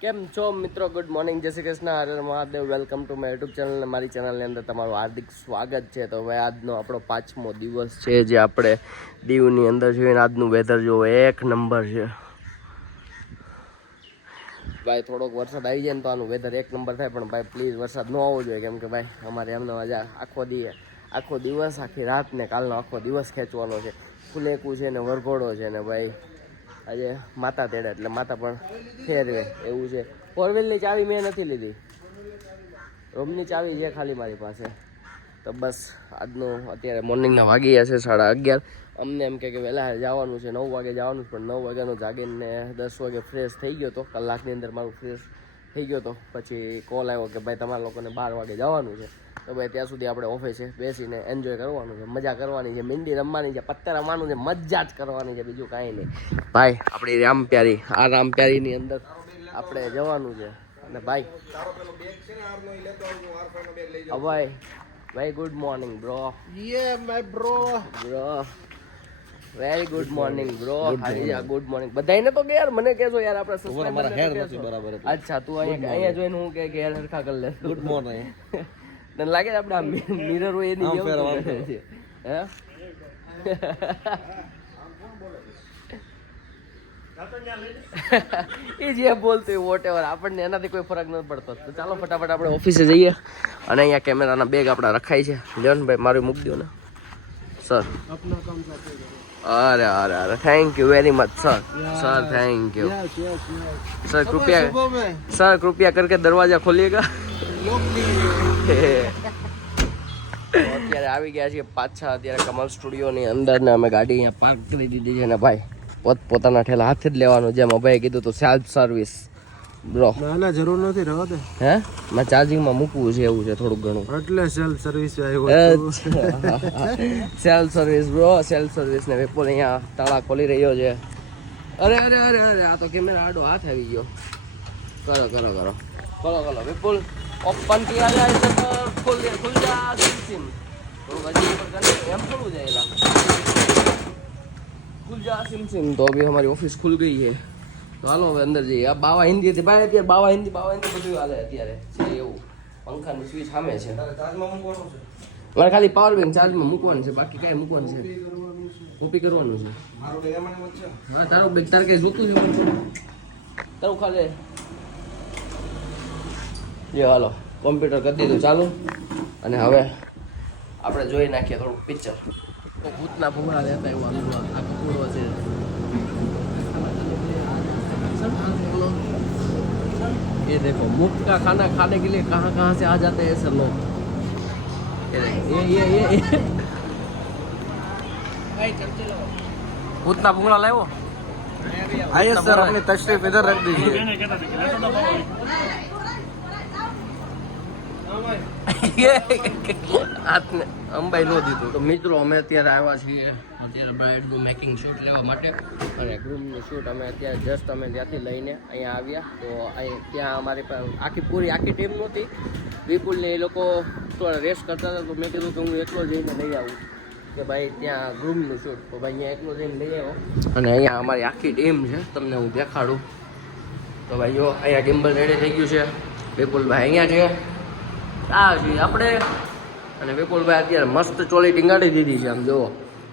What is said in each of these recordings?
કેમ છો મિત્રો? ગુડ મોર્નિંગ, જય Shri Krishna, Har Mahadev. Welcome to my YouTube channel અને મારી ચેનલની અંદર તમારું હાર્દિક સ્વાગત છે. તો હવે આજનો આપણો 5મો દિવસ છે જે આપણે દીવની અંદર છીએ. આજનું વેધર જો એક નંબર છે ભાઈ. થોડોક વરસાદ આવી જાય ને તો આનું વેધર એક નંબર થાય, પણ ભાઈ પ્લીઝ વરસાદ ન આવવો જોઈએ, કેમ કે ભાઈ અમારે એમને આખો દિવસ આખી રાત ને કાલનો આખો દિવસ ખેંચવાનો છે. ફુલેકું છે ને વરઘોડો છે ને ભાઈ આજે માતા તેડે એટલે માતા પણ ફેરવે એવું છે. ફોરવ્હીલની ચાવી મેં નથી લીધી, રૂમની ચાવી છે ખાલી મારી પાસે. તો બસ આજનું અત્યારે મોર્નિંગના વાગી ગયા છે 11:30. અમને એમ કે વહેલા જવાનું છે, 9 વાગે જવાનું છે, પણ 9 વાગ્યાનું જાગીને 10 વાગે ફ્રેશ થઈ ગયો હતો. કલાકની અંદર મારું ફ્રેશ થઈ ગયો હતો. પછી કોલ આવ્યો કે ભાઈ તમારા લોકોને 12 વાગે જવાનું છે. તો ભાઈ ત્યાં સુધી આપણે ઓફિસે બેસીને એન્જોય કરવાનું છે, મજા કરવાની છે, મીંડી રમવાની છે, પત્તે રમવાનું છે, મજા જ કરવાની છે, બીજું કાંઈ નહીં ભાઈ. આપણી રામપ્યારી, આ રામપ્યારીની અંદર આપણે જવાનું છે. અને ભાઈ ભાઈ good morning bro. Very good morning bro. Good morning બધાને તો કે યાર મને કહેજો યાર, આપણે સબસ્ક્રાઇબર. અચ્છા તું અહીંયા જોઈને હું કે યાર હરખા કરી લે. Good morning. તને લાગે છે આપણે મિરર હોય એની જેવું છે હે? એ જે બોલતું હોય વોટ એવર, આપણને એનાથી કોઈ ફરક નથી પડતો. તો ચાલો ફટાફટ આપણે ઓફિસે જઈએ. અને અહીંયા કેમેરાના બેગ આપણા રખાય છે. લેવનભાઈ મારું મૂકી દો ને સર. અરે અરે અરે thank you very much sir. Sir thank you sir कृपया करके दरवाजा खोलिएगा. અત્યારે આવી ગયા છીએ પાછા અત્યારે કમલ સ્ટુડિયોની અંદર ને અમે ગાડી અહીંયા પાર્ક કરી દીધી છે ને ભાઈ પોતાના ઠેલા હાથે જ લેવાનું. જેમ અભાઈએ કીધું તો સેલ્ફ સર્વિસ બ્રો. ના જરૂર નથી રહેવા દે. હે મારે ચાર્જિંગમાં મૂકવું છે એવું છે થોડુંક ઘણું, એટલે સેલ્ફ સર્વિસ આવ્યો. Self service bro, self service ને વિપુલ અહીંયા તાળા ખોલી રહ્યો છે. અરે અરે અરે અરે આ તો કેમેરા આડો હાથ આવી ગયો. કરો કરો કરો કરો કરો વિપુલ ઓપન કિયા જાય છે તો ખુલ જા સિમ તો ગાડી ઉપર કરને એમ થોડું જાયેલા ખુલ જા સિમ. તો અભી हमारी ઓફિસ ખુલ ગઈ છે. તો હાલો હવે અંદર જઈએ. આ બાવા હિન્દી હતી ભાઈ, અત્યારે બાવા હિન્દી બધું હાલે અત્યારે છે એવું. પંખાની સ્વિચ સામે છે. ચાર્જમાં મૂકવાનું છે મારે, ખાલી પાવર બેંક ચાર્જમાં મૂકવાનું છે, બાકી કાંઈ મૂકવાનું છે કોપી કરવાનું છે. હા તારો બેગ તારે કઈ જોતું છે તારું ખાલી જે હાલો કોમ્પ્યુટર કરી દીધું ચાલુ. અને હવે આપણે જોઈ નાખીએ થોડુંક પિક્ચર. તો ભૂતના ભૂંગળા રહેતા એવું આ કપૂરો છે. ये देखो मुफ्त का खाना खाने के लिए कहाँ से आ जाते हैं ऐसे लोग. ये भूतना भूंगड़ा लाओ. आइए सर अपनी तशरीफ इधर रख दीजिए. હાથને અંબાઈ નો દીધું. તો મિત્રો અમે અત્યારે આવ્યા છીએ અત્યારે બ્રાઇડનું મેકિંગ શૂટ લેવા માટે. અને ગ્રૂમનું શૂટ અમે અત્યારે જસ્ટ અમે ત્યાંથી લઈને અહીંયા આવ્યા. તો અહીં ત્યાં અમારી પાસે આખી ટીમ નહોતી. વિપુલને એ લોકો થોડા રેસ્ટ કરતા હતા. તો મેં કીધું કે હું એકલો જઈને લઈ આવું કે ભાઈ ત્યાં ગ્રૂમનું શૂટ. તો ભાઈ અહીંયા એકલો જઈને લઈ આવ્યો. અને અહીંયા અમારી આખી ટીમ છે, તમને હું દેખાડું. તો ભાઈ જો અહીંયા ટિમ્બલ રેડી થઈ ગયું છે. વિપુલભાઈ અહીંયા છે, આ છીએ આપણે. અને વિપુલભાઈ અત્યારે મસ્ત ચોલી ટીંગાડી દીધી છે. આમ જુઓ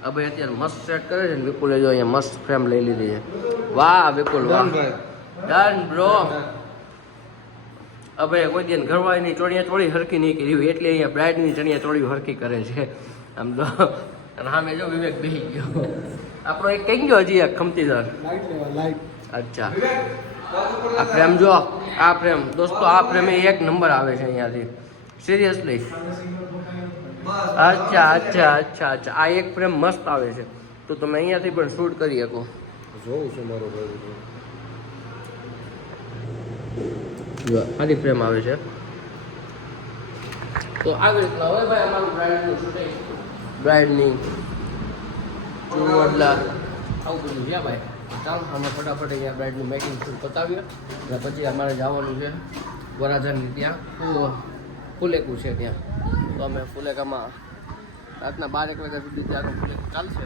હવે અત્યારે મસ્ત સેટ કરે છે ને વિપુલે જો અહીંયા મસ્ત ફ્રેમ લઈ લીધી છે. વાહ વિપુલ વાહ, ડન બ્રો. હવે કોઈ દિન ઘરવાળીની ચણિયા ચોળી હરખી નહીં કરી એટલે અહીંયા બ્રાઇડની ચણિયા ચોળી હરખી કરે છે. આમ તો અને સામે જો વિવેક બેસી ગયો. આપણો એક કઈ ગયો હજી એક ખમતી સર. અચ્છા આ ફ્રેમ જો, આ ફ્રેમ દોસ્તો, આ ફ્રેમ એક નંબર આવે છે અહીંયાથી સિરિયસલી. અચ્છા અચ્છા અચ્છા અચ્છા આ એક ફ્રેમ મસ્ત આવે છે. તો તમે અહીંયાથી પણ શૂટ કરી શકો. જોઉં છું મારો ખાલી ફ્રેમ આવે છે. તો આવી રીતના હવે ભાઈ અમારું બ્રાઇડનું શૂટિંગ, બ્રાઇડની ચોડલા આવું બધું છે ભાઈ. ચાલો અમે ફટાફટ અહીંયા બ્રાઇડનું મેકિંગ શૂટ બતાવીએ. અને પછી અમારે જવાનું છે વરાજાની ત્યાં ફુલેકું છે ત્યાં. તો અમે ફુલેકામાં રાતના 12-1 વાગ્યા સુધી ત્યાંનું ફુલેકું ચાલશે.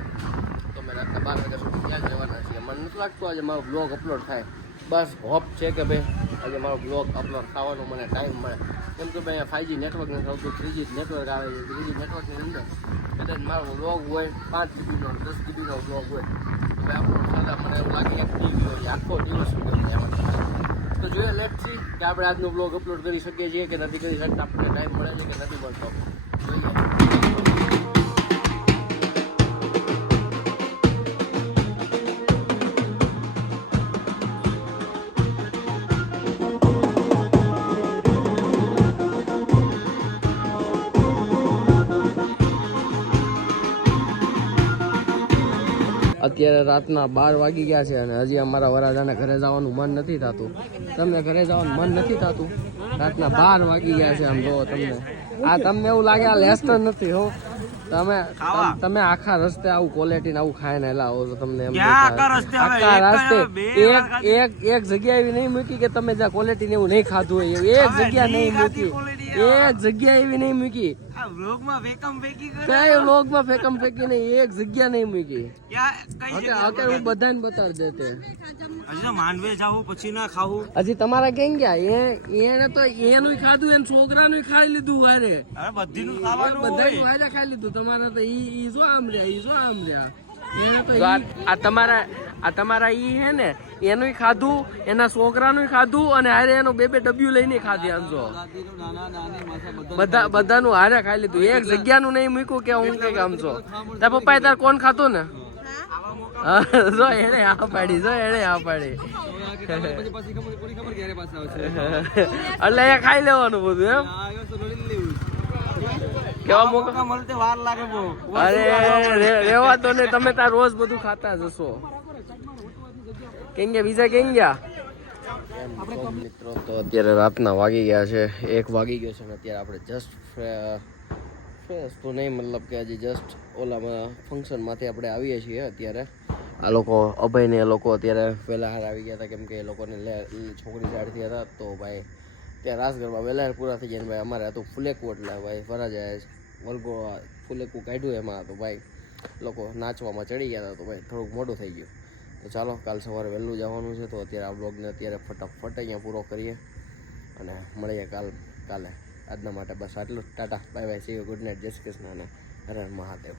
તો અમે રાતના 12 વાગ્યા સુધી ત્યાં જ રહેવાના છીએ. મને નથી લાગતું આજે મારો બ્લોગ અપલોડ થાય, બસ હોપ છે કે ભાઈ આજે મારો બ્લોગ અપલોડ થવાનો મને ટાઈમ મળે, કેમ કે ભાઈ 5G નેટવર્ક નથી આવતું, 3G નેટવર્ક આવે છે. 3G નેટવર્કની અંદર કદાચ મારો બ્લોગ હોય 5 GB નો 10 GB નો બ્લોગ હોય ભાઈ અપલોડ થતા મને એવું લાગે એક ટીવી હોય આખો દિવસ એમાં. તો જોઈએ લેટ સી કે આપણે આજનો બ્લોગ અપલોડ કરી શકીએ છીએ કે નથી કરી શકતા, આપણને ટાઈમ મળે છે કે નથી મળતો જોઈએ. અત્યારે રાતના 12 વાગી ગયા છે અને હજી અમારા વરાજાને ઘરે જવાનું મન નથી થતું. તમને ઘરે જવાનું મન નથી થતું? રાતના 12 વાગી ગયા છે. આમ જો તમને એવું લાગે આ લેસ્ટર નથી હો. તમે આખા રસ્તે આવું ક્વોલિટી આવું ખાઈને લાવો છો. તમને એમ આખા રસ્તે એક જગ્યા એવી નહીં મૂકી કે તમે જ્યાં ક્વોલિટી એવું નહીં ખાધું હોય. એક જગ્યા નહીં મૂકી, એક જગ્યા એવી નહીં મૂકી. વ્લોગમાં ફેકમ ફેકી નહીં, એક જગ્યા નહીં મૂકી. હું બધાને બતાવી દેતે. હજી તમારા કેમ ગયા? એને તો એનું ખાધું, એને છોકરાનું ખાઈ લીધું. હારે બધાનું હારે ખાઈ લીધું. તમારા તો ઈ જો આમ રહ્યા, ઈ જો આમ રહ્યા. એને તો આ તમારા ઈ હે ને એનું ખાધું, એના છોકરાનું ખાધું અને હારે એનું બે ડબ્યું લઈને ખાધી. આમ જો બધાનું હારે ખાઈ લીધું. એક જગ્યાનું નહીં મૂક્યું કે હું કઈક આમ છો. તાર પપ્પાએ તાર કોણ ખાતું ને? જો એને આ પાડી, જો એને આ પાડી. એટલે એ ખાઈ લેવાનું બધું એમ. કેવા મોકા મળતે વાર લાગે બહુ. અરે રેવા તો ને, તમે તાર રોજ બધું ખાતા જશો. કેમ ગયા બીજા કેમ ગયા? મિત્રો તો અત્યારે રાતના વાગી ગયા છે 1 વાગી ગયો છે ને અત્યારે આપણે જસ્ટ ફ્રેશ તો નહીં, મતલબ કે હજી જસ્ટ ઓલામાં ફંક્શનમાંથી આપણે આવીએ છીએ. અત્યારે આ લોકો અભય ને એ લોકો અત્યારે વહેલા હાર આવી ગયા હતા, કેમ કે એ લોકોને છોકરી જાડતી હતા. તો ભાઈ ત્યાં રાસ ગરબા વહેલા પૂરા થઈ જાય ને ભાઈ અમારે હતું ફુલેકું, એટલે ભાઈ વરાજાએ વલગો ફુલેકું કાઢ્યું એમાં. તો ભાઈ લોકો નાચવામાં ચડી ગયા હતા, તો ભાઈ થોડુંક મોડું થઈ ગયું. તો ચાલો કાલ સવારે વહેલું જવાનું છે. તો અત્યારે આ બ્લોગને અત્યારે ફટાફટ અહીંયા પૂરો કરીએ અને મળીએ કાલે. આજના માટે બસ આટલું. Tata, bye bye, C you, good night, જય શ્રી કૃષ્ણ અને હર હર મહાદેવ.